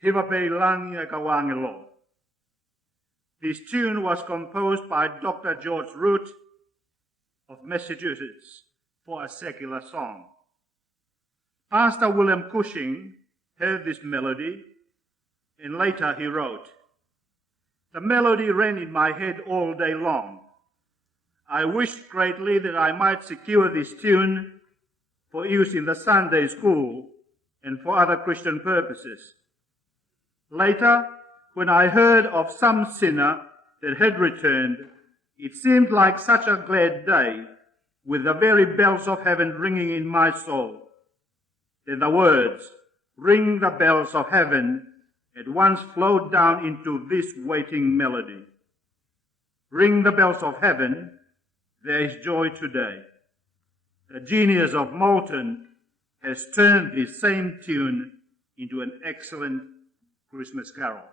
Hiva langi ngelo. This tune was composed by Dr. George Root of Massachusetts for a secular song. Pastor William Cushing heard this melody, and later he wrote, "The melody ran in my head all day long. I wished greatly that I might secure this tune for use in the Sunday school and for other Christian purposes. Later, when I heard of some sinner that had returned, it seemed like such a glad day, with the very bells of heaven ringing in my soul. Then the words, 'Ring the bells of heaven,' at once flowed down into this waiting melody. Ring the bells of heaven, there is joy today. The genius of Moulton has turned this same tune into an excellent Christmas carol."